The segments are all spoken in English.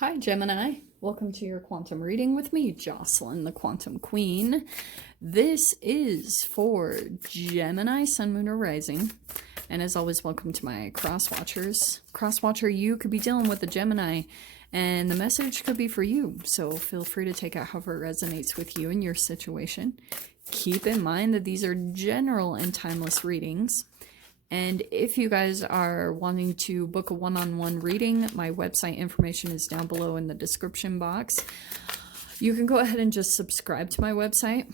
Hi, Gemini. Welcome to your quantum reading with me, Jocelyn, the Quantum Queen. This is for Gemini, Sun, Moon, or Rising. And as always, welcome to my cross watchers. Cross watcher, you could be dealing with a Gemini, and the message could be for you. So feel free to take it however it resonates with you and your situation. Keep in mind that these are general and timeless readings. And if you guys are wanting to book a one-on-one reading, my website information is down below in the description box. You can go ahead and just subscribe to my website,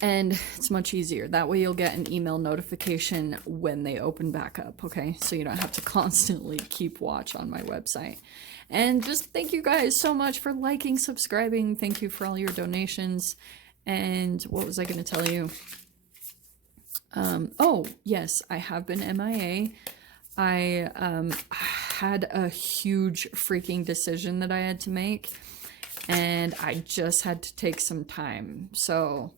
and it's much easier. That way you'll get an email notification when they open back up, okay? So you don't have to constantly keep watch on my website. And just thank you guys so much for liking, subscribing. Thank you for all your donations. And what was I going to tell you? Oh, yes, I have been MIA. I had a huge freaking decision that I had to make, and I just had to take some time. So,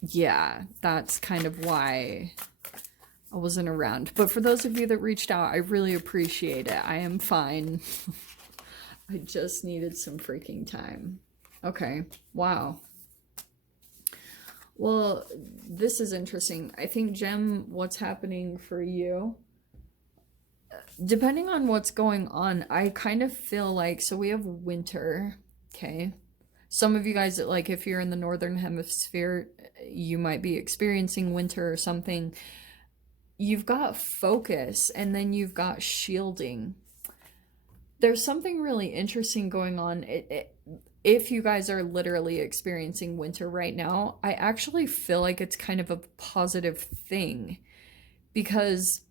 yeah, that's kind of why I wasn't around. But for those of you that reached out, I really appreciate it. I am fine. I just needed some freaking time. Okay, wow. Well, this is interesting. I think, Gem, what's happening for you, depending on what's going on, I kind of feel like, so we have winter, okay? Some of you guys, like, if you're in the northern hemisphere, you might be experiencing winter or something. You've got focus, and then you've got shielding. There's something really interesting going on. If you guys are literally experiencing winter right now, I actually feel like it's kind of a positive thing, because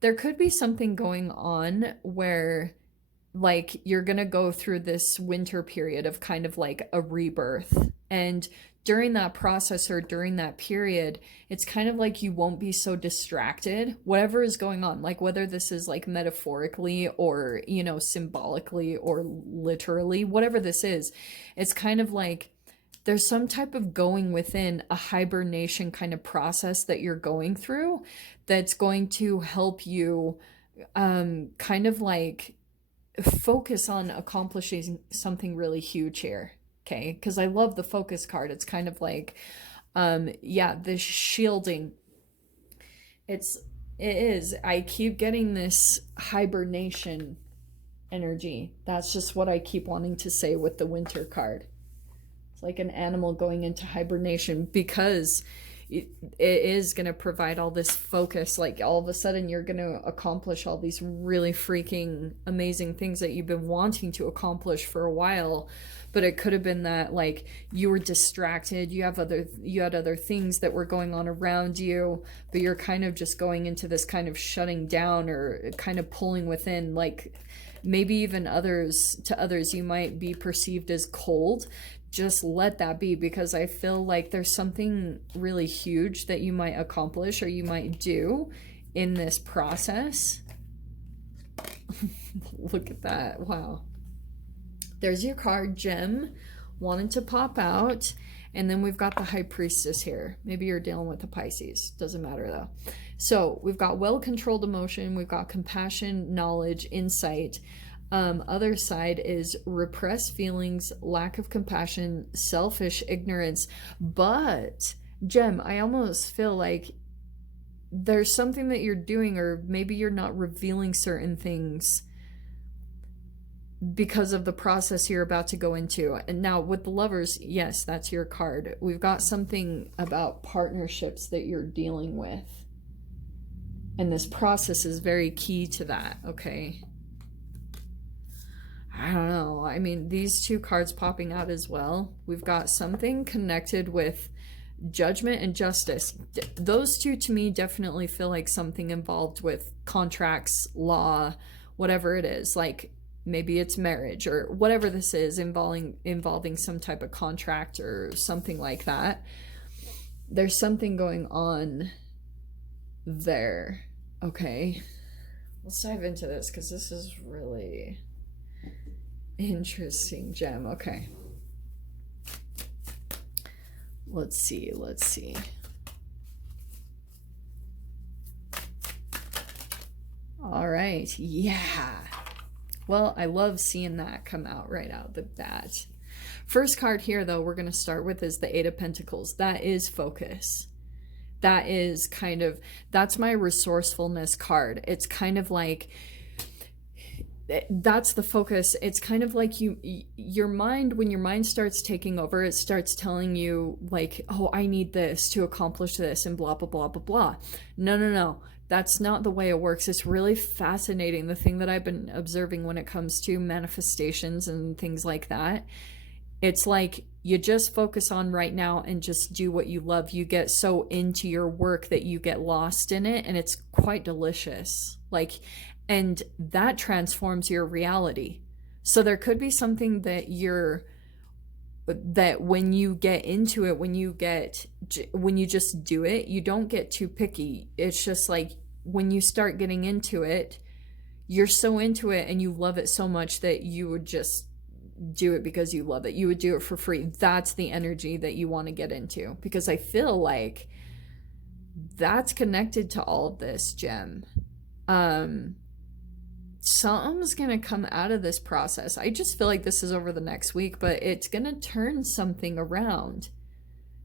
there could be something going on where, like, you're gonna go through this winter period of kind of like a rebirth, and during that process or during that period, it's kind of like you won't be so distracted, whatever is going on, like whether this is like metaphorically or, you know, symbolically or literally, whatever this is, it's kind of like there's some type of going within a hibernation kind of process that you're going through that's going to help you kind of like focus on accomplishing something really huge here. Okay, because I love the focus card. It's kind of like, yeah, this shielding. It is. I keep getting this hibernation energy. That's just what I keep wanting to say with the winter card. It's like an animal going into hibernation, because it is going to provide all this focus. Like, all of a sudden you're going to accomplish all these really freaking amazing things that you've been wanting to accomplish for a while. But it could have been that, like, you were distracted, you had other things that were going on around you, but you're kind of just going into this kind of shutting down or kind of pulling within. Like, maybe even to others you might be perceived as cold. Just let that be, because I feel like there's something really huge that you might accomplish or you might do in this process. Look at that. Wow. There's your card, Gem, wanted to pop out. And then we've got the High Priestess here. Maybe you're dealing with the Pisces. Doesn't matter, though. So we've got well-controlled emotion. We've got compassion, knowledge, insight. Other side is repressed feelings, lack of compassion, selfish ignorance. But, Gem, I almost feel like there's something that you're doing, or maybe you're not revealing certain things because of the process you're about to go into. And now with the Lovers, yes, that's your card. We've got something about partnerships that you're dealing with, and this process is very key to that, okay? I don't know. I mean, these two cards popping out as well. We've got something connected with judgment and justice. Those two to me definitely feel like something involved with contracts, law, whatever it is. Like, maybe it's marriage or whatever this is, involving some type of contract or something like that. There's something going on there. Okay, let's dive into this, because this is really interesting, Gem. Okay, let's see. All right, yeah. Well, I love seeing that come out right out the bat. First card here, though, we're going to start with is the Eight of Pentacles. That is focus. That is kind of, that's my resourcefulness card. It's kind of like, that's the focus. It's kind of like your mind, when your mind starts taking over, it starts telling you like, oh, I need this to accomplish this and blah, blah, blah, blah, blah. No. That's not the way it works. It's really fascinating. The thing that I've been observing when it comes to manifestations and things like that, it's like you just focus on right now and just do what you love. You get so into your work that you get lost in it, and it's quite delicious. Like, and that transforms your reality. So there could be something that that when you get into it, when you just do it, you don't get too picky. It's just like when you start getting into it, you're so into it and you love it so much that you would just do it because you love it. You would do it for free. That's the energy that you want to get into, because I feel like that's connected to all of this, Gem. Something's going to come out of this process. I just feel like this is over the next week, but it's going to turn something around.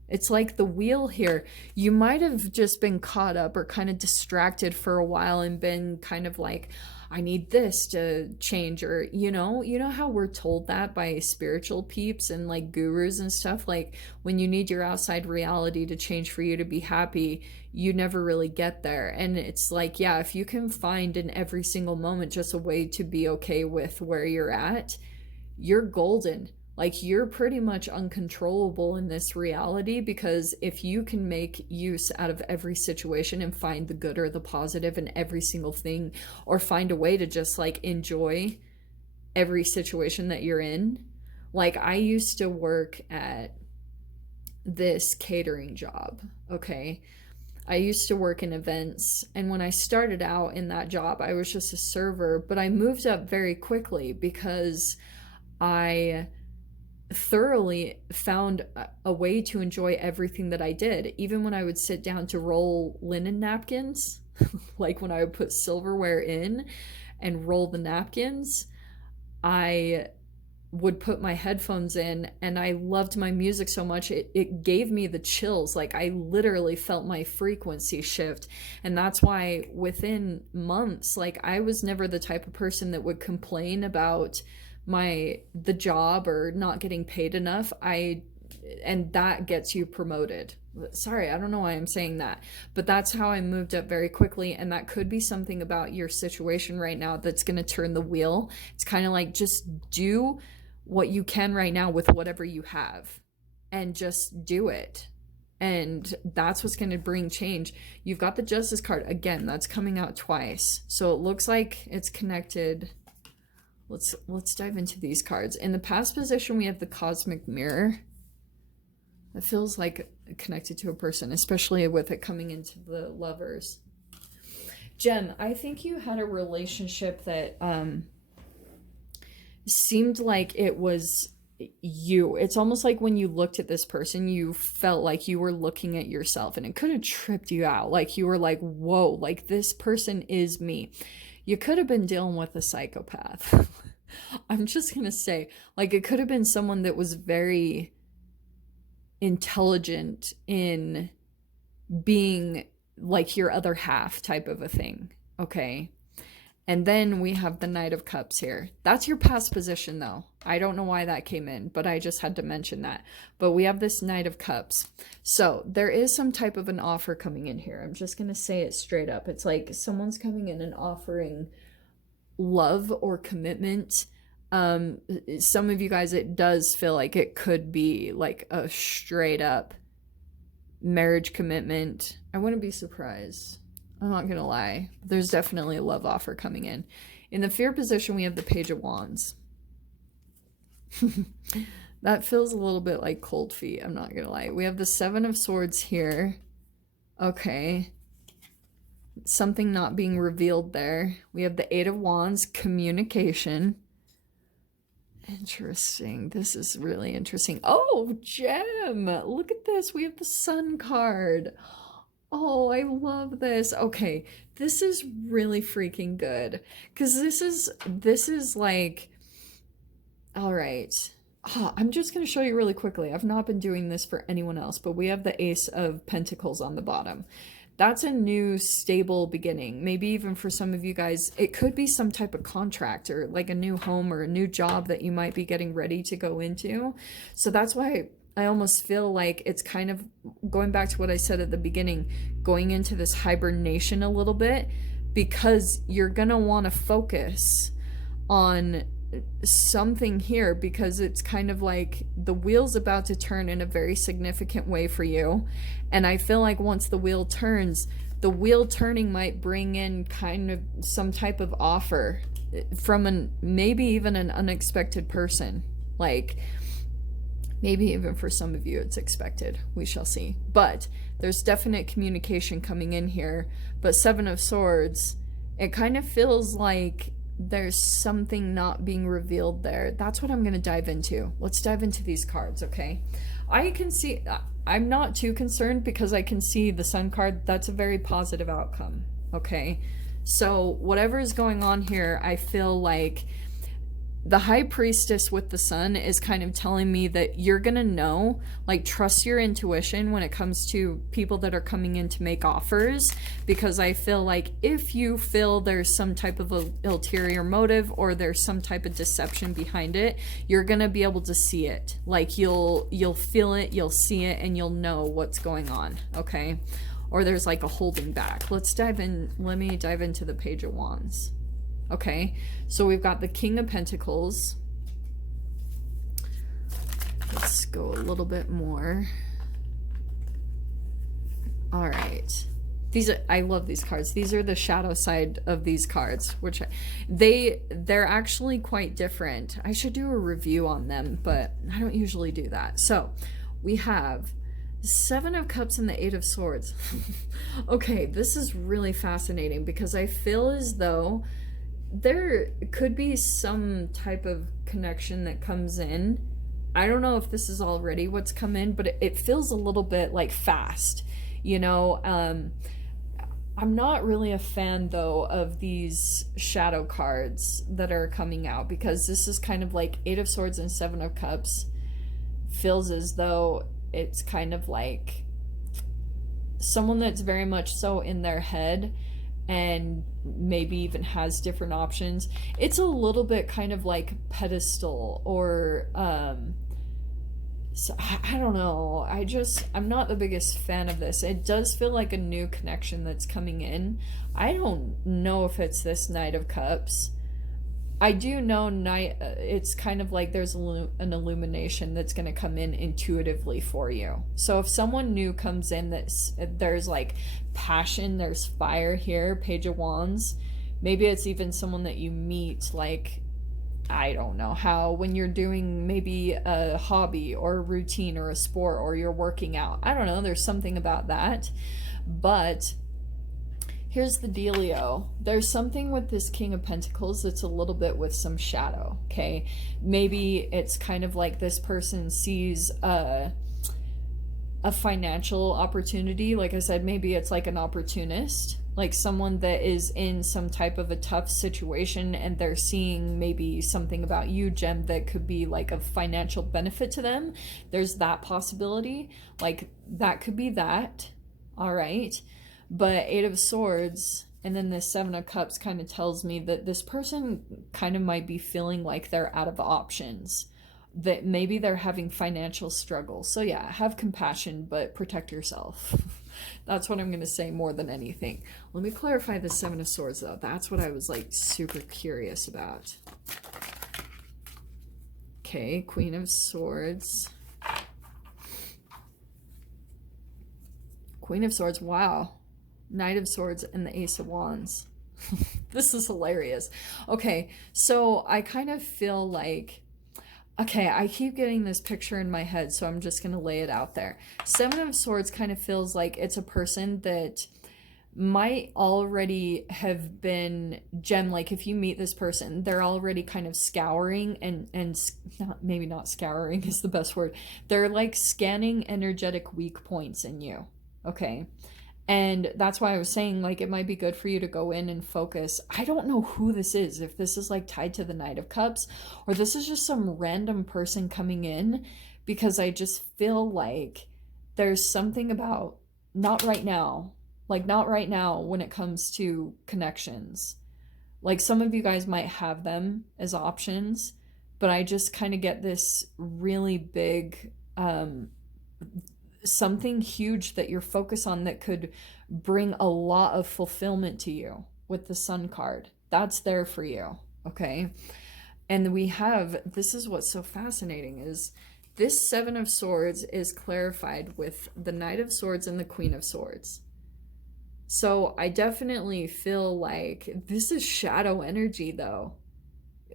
It's like the wheel here. You might have just been caught up or kind of distracted for a while and been kind of like, I need this to change, or you know how we're told that by spiritual peeps and like gurus and stuff, like when you need your outside reality to change for you to be happy, you never really get there. And it's like, yeah, if you can find in every single moment just a way to be okay with where you're at, you're golden. Like, you're pretty much uncontrollable in this reality, because if you can make use out of every situation and find the good or the positive in every single thing, or find a way to just like enjoy every situation that you're in. Like, I used to work at this catering job, okay? I used to work in events, and when I started out in that job, I was just a server, but I moved up very quickly because I thoroughly found a way to enjoy everything that I did. Even when I would sit down to roll linen napkins, like when I would put silverware in and roll the napkins, I would put my headphones in, and I loved my music so much it gave me the chills. Like, I literally felt my frequency shift. And that's why within months, like, I was never the type of person that would complain about the job or not getting paid enough. And that gets you promoted. Sorry, I don't know why I'm saying that, but that's how I moved up very quickly. And that could be something about your situation right now that's going to turn the wheel. It's kind of like, just do what you can right now with whatever you have, and just do it. And that's what's going to bring change. You've got the Justice card again. That's coming out twice, so it looks like it's connected. Let's dive into these cards. In the past position, we have the Cosmic Mirror. It feels like connected to a person, especially with it coming into the Lovers. Jen, I think you had a relationship that seemed like it was you. It's almost like when you looked at this person, you felt like you were looking at yourself, and it could have tripped you out. Like, you were like, whoa, like, this person is me. You could have been dealing with a psychopath. I'm just going to say, like, it could have been someone that was very intelligent in being like your other half type of a thing. Okay. And then we have the Knight of Cups here. That's your past position, though. I don't know why that came in, but I just had to mention that. But we have this Knight of Cups. So there is some type of an offer coming in here. I'm just going to say it straight up. It's like someone's coming in and offering love or commitment. Some of you guys, it does feel like it could be like a straight up marriage commitment. I wouldn't be surprised. I'm not gonna lie. There's definitely a love offer coming in. In the Fear position, we have the Page of Wands. That feels a little bit like cold feet. I'm not gonna lie. We have the Seven of Swords here. Okay. Something not being revealed there. We have the Eight of Wands, communication. Interesting. This is really interesting. Oh, Gem! Look at this. We have the Sun card. Oh, I love this. Okay, this is really freaking good. Because this is like, all right. I'm just going to show you really quickly. I've not been doing this for anyone else, but we have the Ace of Pentacles on the bottom. That's a new stable beginning. Maybe even for some of you guys, it could be some type of contract or like a new home or a new job that you might be getting ready to go into. So that's why I almost feel like it's kind of going back to what I said at the beginning, going into this hibernation a little bit, because you're going to want to focus on something here, because it's kind of like the wheel's about to turn in a very significant way for you. And I feel like once the wheel turns, the wheel turning might bring in kind of some type of offer from maybe even an unexpected person. Like maybe even for some of you it's expected. We shall see. But there's definite communication coming in here. But Seven of Swords, it kind of feels like there's something not being revealed there. That's what I'm going to dive into. Let's dive into these cards, okay? I can see, I'm not too concerned because I can see the Sun card. That's a very positive outcome, okay? So whatever is going on here, I feel like the High Priestess with the Sun is kind of telling me that you're gonna know, like, trust your intuition when it comes to people that are coming in to make offers, because I feel like if you feel there's some type of a ulterior motive or there's some type of deception behind it, you're gonna be able to see it. Like, you'll feel it, you'll see it, and you'll know what's going on, okay? Or there's like a holding back. Let me dive into the Page of Wands. Okay, so we've got the King of Pentacles. Let's go a little bit more. All right. I love these cards. These are the shadow side of these cards, which they're actually quite different. I should do a review on them, but I don't usually do that. So we have Seven of Cups and the Eight of Swords. Okay, this is really fascinating because I feel as though there could be some type of connection that comes in. I don't know if this is already what's come in, but it feels a little bit like fast, you know. I'm not really a fan though of these shadow cards that are coming out, because this is kind of like Eight of Swords and Seven of Cups feels as though it's kind of like someone that's very much so in their head and maybe even has different options. It's a little bit kind of like pedestal or so I don't know. I'm not the biggest fan of this. It does feel like a new connection that's coming in. I don't know if it's this Knight of Cups. I do know it's kind of like there's an illumination that's going to come in intuitively for you. So if someone new comes in, there's like passion, there's fire here, Page of Wands. Maybe it's even someone that you meet, like, I don't know how, when you're doing maybe a hobby or a routine or a sport or you're working out. I don't know, there's something about that. But here's the dealio. There's something with this King of Pentacles that's a little bit with some shadow, okay? Maybe it's kind of like this person sees a financial opportunity. Like I said, maybe it's like an opportunist, like someone that is in some type of a tough situation and they're seeing maybe something about you, Gem, that could be like a financial benefit to them. There's that possibility. Like that could be that, all right? But Eight of Swords and then this Seven of Cups kind of tells me that this person kind of might be feeling like they're out of options, that maybe they're having financial struggles. So yeah, have compassion, but protect yourself. That's what I'm going to say more than anything. Let me clarify the Seven of Swords though. That's what I was like super curious about. Okay, Queen of Swords. Queen of Swords, wow. Knight of Swords and the Ace of Wands. This is hilarious. Okay, so I kind of feel like, okay, I keep getting this picture in my head, so I'm just going to lay it out there. Seven of Swords kind of feels like it's a person that might already have been, Gem, like if you meet this person, they're already kind of scouring and maybe not scouring is the best word. They're like scanning energetic weak points in you, okay? And that's why I was saying, like, it might be good for you to go in and focus. I don't know who this is, if this is like tied to the Knight of Cups or this is just some random person coming in, because I just feel like there's something about not right now, like, not right now when it comes to connections. Like, some of you guys might have them as options, but I just kind of get this really big something huge that you're focused on that could bring a lot of fulfillment to you with the Sun card. That's there for you, okay? And we have, this is what's so fascinating, is this Seven of Swords is clarified with the Knight of Swords and the Queen of Swords. So I definitely feel like this is shadow energy, though.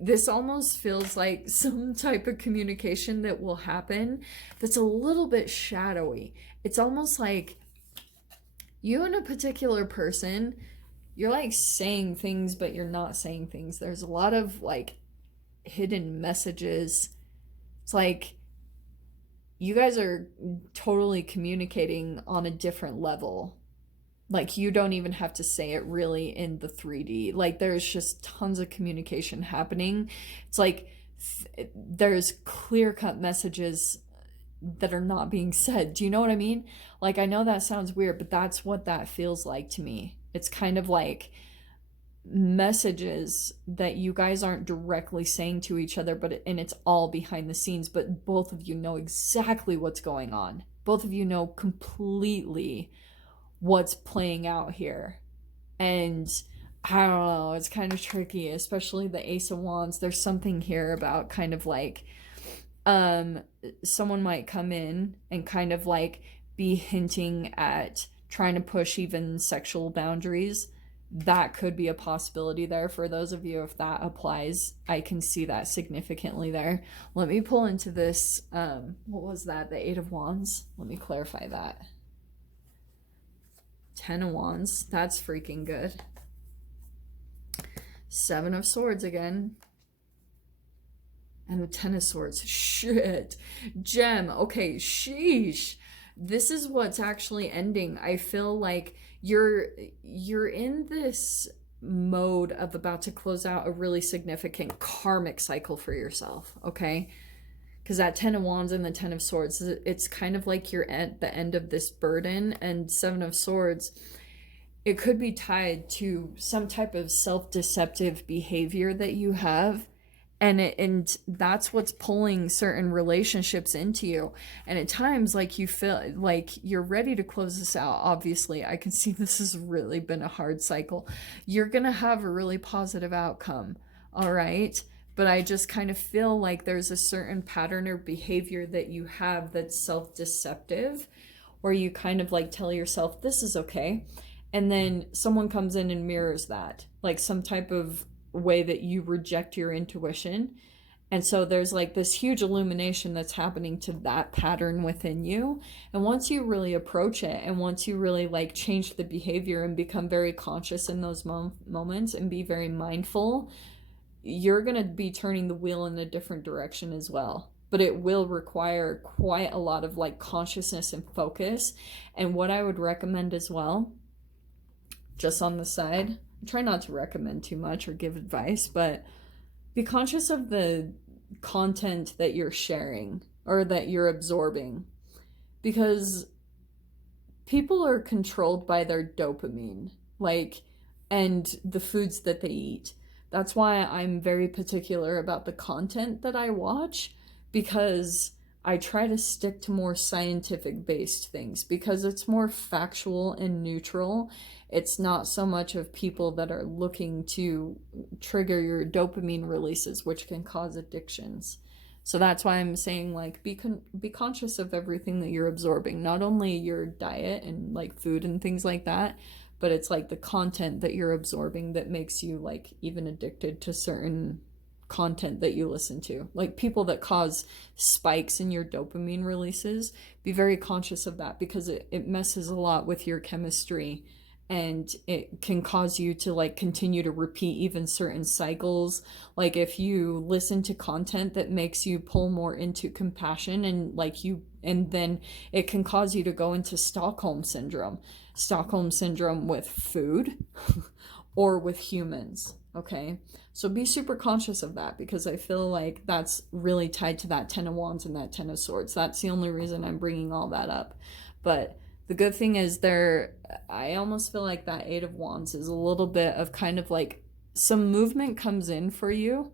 This almost feels like some type of communication that will happen that's a little bit shadowy. It's almost like you and a particular person, you're like saying things, but you're not saying things. There's a lot of like hidden messages. It's like you guys are totally communicating on a different level. Like, you don't even have to say it really in the 3D. Like, there's just tons of communication happening. It's like there's clear-cut messages that are not being said. Do you know what I mean? Like, I know that sounds weird, but that's what that feels like to me. It's kind of like messages that you guys aren't directly saying to each other, and it's all behind the scenes, but both of you know exactly what's going on. Both of you know completely what's playing out here. And I don't know, it's kind of tricky, especially the Ace of Wands. There's something here about kind of like someone might come in and kind of like be hinting at trying to push even sexual boundaries. That could be a possibility there for those of you if that applies. I can see that significantly there. Let me pull into this what was that, the Eight of Wands? Let me clarify that. 10 of Wands, that's freaking good. Seven of Swords again. And the 10 of Swords. Shit. Gem. Okay, sheesh. This is what's actually ending. I feel like you're in this mode of about to close out a really significant karmic cycle for yourself, okay? Because that 10 of Wands and the 10 of Swords, it's kind of like you're at the end of this burden. And 7 of Swords, it could be tied to some type of self-deceptive behavior that you have. And that's what's pulling certain relationships into you. And at times, like, you feel like you're ready to close this out. Obviously, I can see this has really been a hard cycle. You're going to have a really positive outcome, all right? But I just kind of feel like there's a certain pattern or behavior that you have that's self-deceptive, where you kind of like tell yourself, this is okay. And then someone comes in and mirrors that, like some type of way that you reject your intuition. And so there's like this huge illumination that's happening to that pattern within you. And once you really approach it, and once you really like change the behavior and become very conscious in those moments and be very mindful, you're going to be turning the wheel in a different direction as well. But it will require quite a lot of like consciousness and focus. And what I would recommend as well, just on the side, try not to recommend too much or give advice, but be conscious of the content that you're sharing or that you're absorbing, because people are controlled by their dopamine, like, and the foods that they eat. That's why I'm very particular about the content that I watch, because I try to stick to more scientific based things, because it's more factual and neutral. It's not so much of people that are looking to trigger your dopamine releases, which can cause addictions. So that's why I'm saying, like, be conscious of everything that you're absorbing, not only your diet and like food and things like that, but it's like the content that you're absorbing that makes you like even addicted to certain content that you listen to. Like people that cause spikes in your dopamine releases, be very conscious of that, because it messes a lot with your chemistry and it can cause you to like continue to repeat even certain cycles. Like if you listen to content that makes you pull more into compassion, and like you, and then it can cause you to go into Stockholm syndrome with food or with humans. Okay, so be super conscious of that, because I feel like that's really tied to that 10 of Wands and that 10 of Swords. That's the only reason I'm bringing all that up. But the good thing is I almost feel like that 8 of Wands is a little bit of kind of like some movement comes in for you.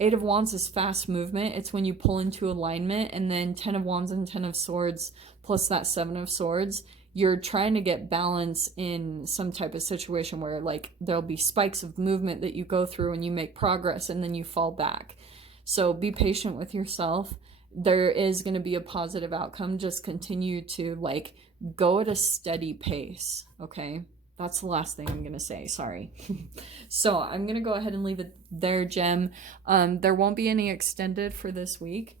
8 of Wands is fast movement. It's when you pull into alignment. And then 10 of Wands and 10 of Swords plus that 7 of Swords, you're trying to get balance in some type of situation where like there'll be spikes of movement that you go through and you make progress and then you fall back. So be patient with yourself. There is going to be a positive outcome. Just continue to like go at a steady pace. Okay. That's the last thing I'm going to say. Sorry. So I'm going to go ahead and leave it there, Gem. There won't be any extended for this week.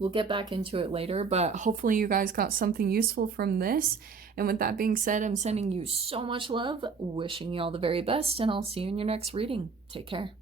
We'll get back into it later, but hopefully you guys got something useful from this. And with that being said, I'm sending you so much love, wishing you all the very best, and I'll see you in your next reading. Take care.